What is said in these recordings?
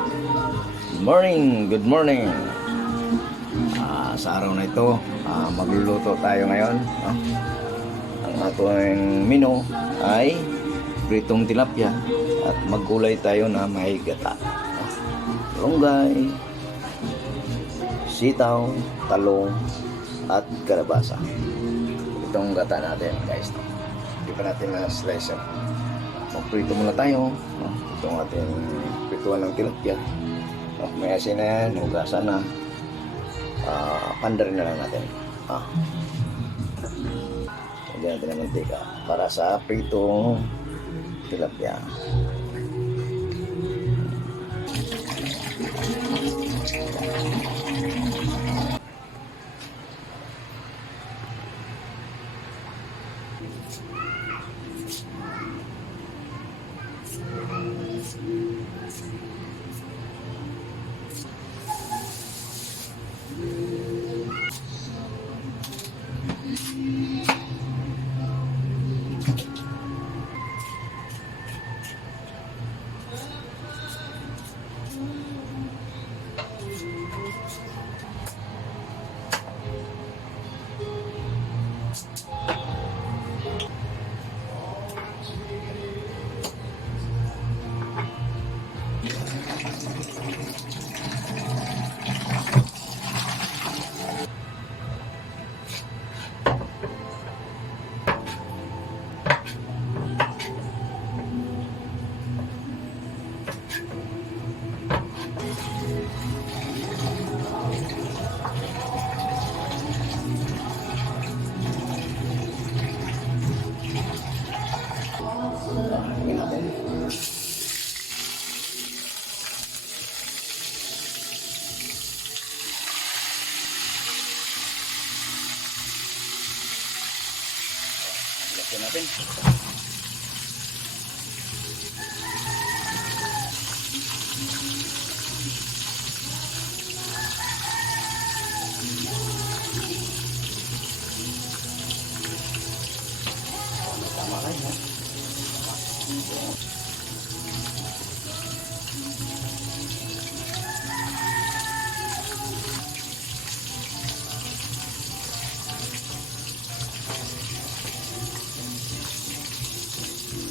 Good morning. Sa araw na ito, magluluto tayo ngayon. Ang ating menu ay pritong tilapia at maggulay tayo na may gata. Longgay, sitaw, talong at kalabasa. Itong gata natin, guys. Hindi pa natin na-slice. Magprito muna tayo. Itong ating prituan ng tilapia. May asin na yan, hugasan na. Pandarin na lang natin. Lagyan natin ng mantika para sa pritong tilapia. Lagyan natin. Tama kayo, ha?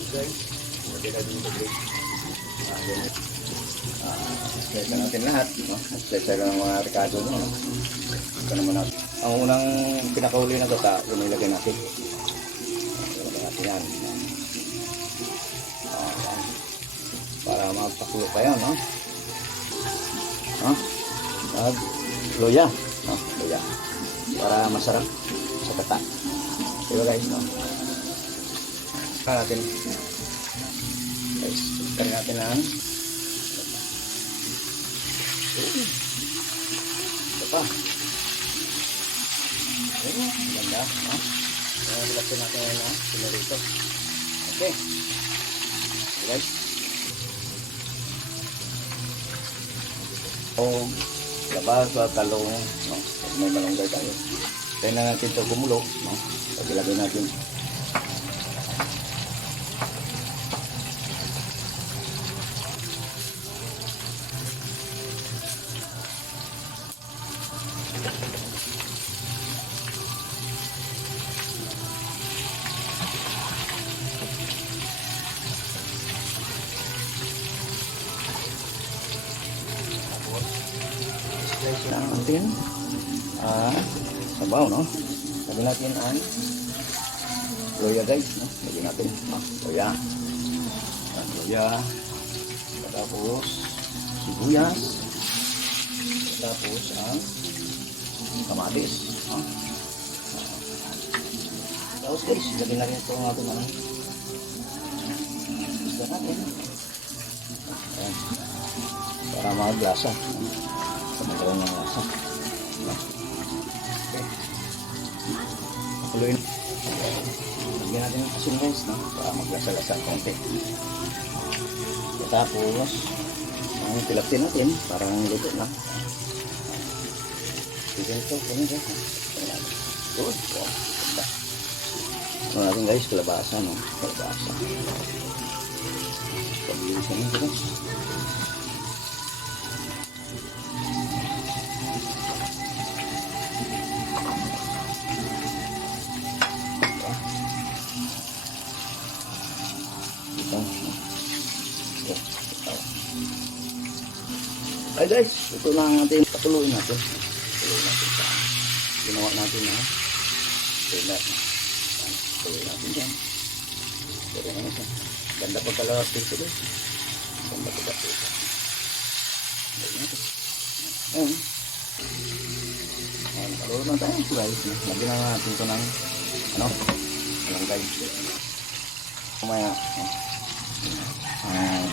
Guys, lagyan natin ito guys. Slice natin lahat. Slice lang ang mga ricado mo. Ito naman natin. Ang unang pinakahuli na gata, yung ilagay natin. Ilagay natin yan. Para magpakulo pa yan, no? At luya. Luya. Para masarap sa gata. Diba guys, no? Natin guys, tarin natin ang ito pa ganda, ilapin natin ngayon na pinarito. Okay guys, labasa, talong, may malunggay tayo. Tayo na natin ito gumulo, pagilagay natin. Slice lang natin sabaw, no? Lagyan natin ang luya guys, no? Lagyan natin luya, tapos sibuyas, tapos ang kamatis, no? Tapos guys, lagyan natin ito natin ang isda natin. Ayan, para maglasa, magkaroon ng lasa. Okay. Pakuloyin. Lagyan natin ng asin guys, no? Para maglasa-lasa konti. Tapos ang tilapia natin parang luto na. Ganito, ganito. Good. Ano natin guys, kalabasa, no? Kalabasa. Pabilisan nyo guys. Ay guys, ito na ang ating patuloy natin. Patuloy natin sa ginawa natin na tulat. Patuloy natin dyan. Patuloy natin siya. Ganda pagkalawat dito guys. Ganda pagkalawat. Patuloy natin. Ayan. Ayan, patuloy na tayo guys. Lagyan na natin ito ng walang guys. Kumaya,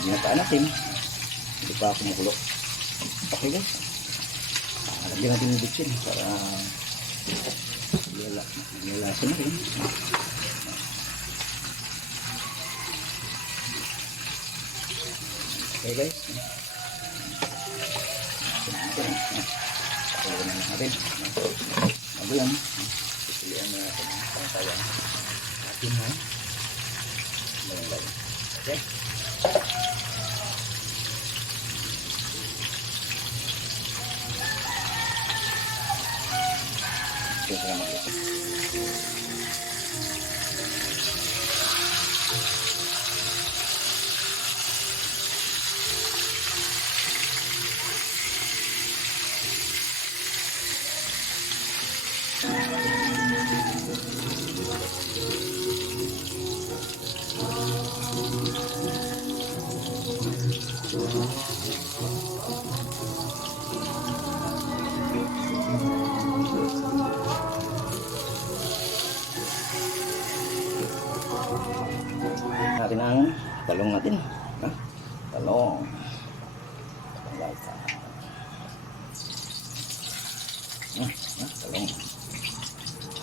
ginataan natin. Hindi pa kumukulo. Okay guys. Lagyan natin yung bitsin para nilalasan natin. Okay guys. Patuloy na natin. Bago yan. Pilihan na natin ang pangtawang natin na malangay. Okay? Ito sila mag-isip. Natin ang talong natin. Ha? Talong.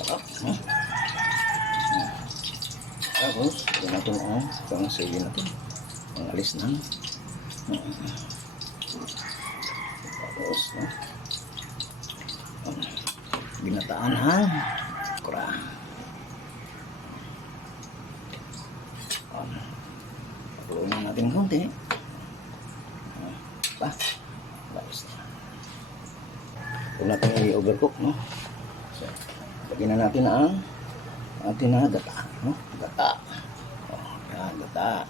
Talong. Tapos, ito natin ang pangsili natin. Ang alis na. Tapos, binataan ang kura. Pagulungan natin konti. Balas na. Ito natin i-overcook, no? So, lagyan na natin ang atin na gata, no? Gata. Yan, gata.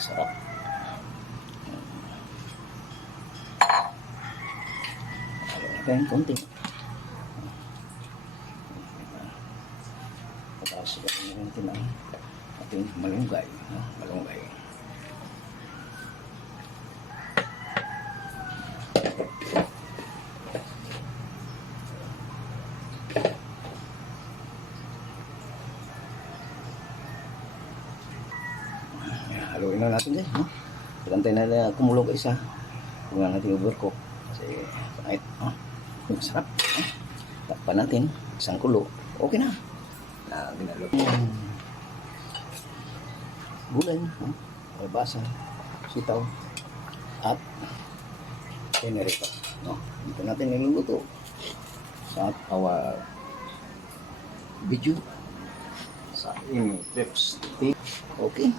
Sarap. Halo natin konti. Tapos lagyan natin ang ating malunggay, no? Malunggay. Haluin na natin din, no? Pagantay na kumulog isa. Huwag na natin overcook kasi kahit masarap. Takpan natin isang kulo. Okay na. Ginalo. Gulay, kalabasa, sitaw, at tenerife, no? Dito natin niluluto sa our video sa ini tips. Okay.